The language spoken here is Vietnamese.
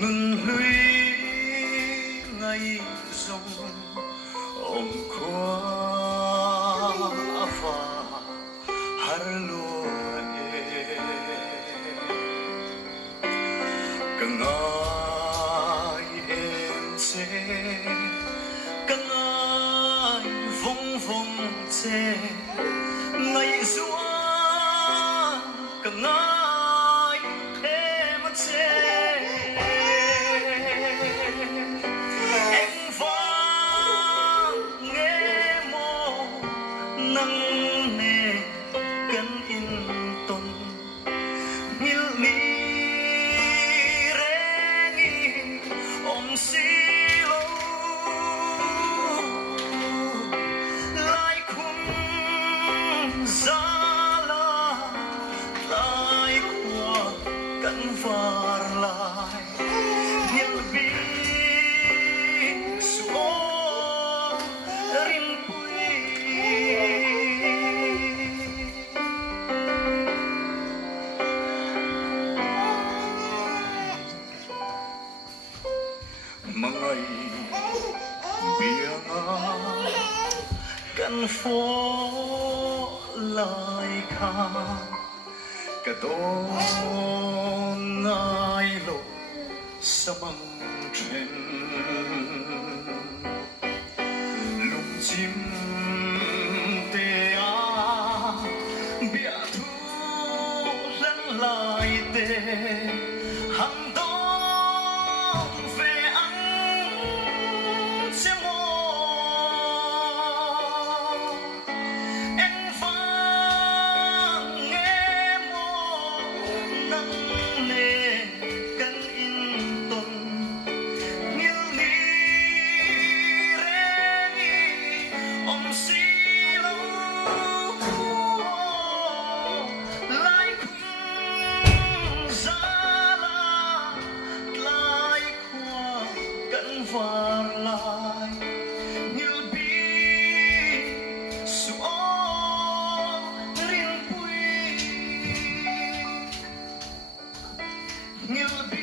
ngừng lũy ngày rong ôm qua và har lúa càng ai em sẽ càng ai vung vung che ngày rủa càng ai em che em vang nghe mô nắng nề cân in tôn như mi rengi om silo lai khung zala lai qua cắn var lai nhiều bi suo rim pui mangai bianga kan phố lai kha ka don nai lo samang chen lung chim te a bia thu lăng lai te hằng đông về ăn xem mô em vang nghe mô nắng nề cân in tôn như mi rengi om silo lai khung zala lai qua cắn var lai như bi suo rin pui như bi